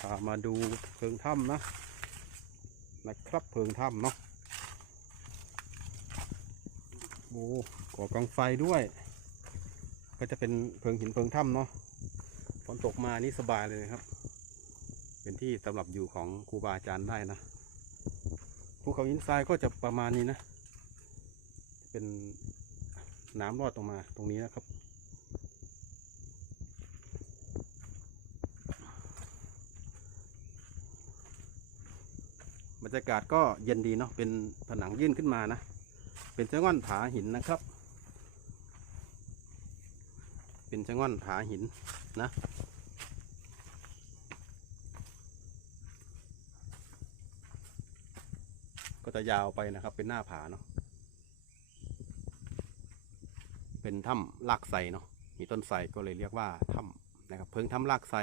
พามาดูเพิงถ้ำนะครับเพิงถ้ำเนาะโอ้ก่อกองไฟด้วยก็จะเป็นเพิงหินเพิงถ้ำเนาะฝนตกมานี่สบายเลยนะครับเป็นที่สำหรับอยู่ของครูบาอาจารย์ได้นะภูเขาหินทรายก็จะประมาณนี้นะเป็นน้ำรอดตรงมาตรงนี้นะครับบรรยากาศก็เย็นดีเนาะเป็นผนังยื่นขึ้นมานะเป็นชะง่อนผาหินนะครับเป็นชะง่อนผาหินนะก็จะยาวไปนะครับเป็นหน้าผาเนาะเป็นถ้ำลากไทรเนาะมีต้นไทรก็เลยเรียกว่าถ้ำนะครับเพิงถ้ำลากไทร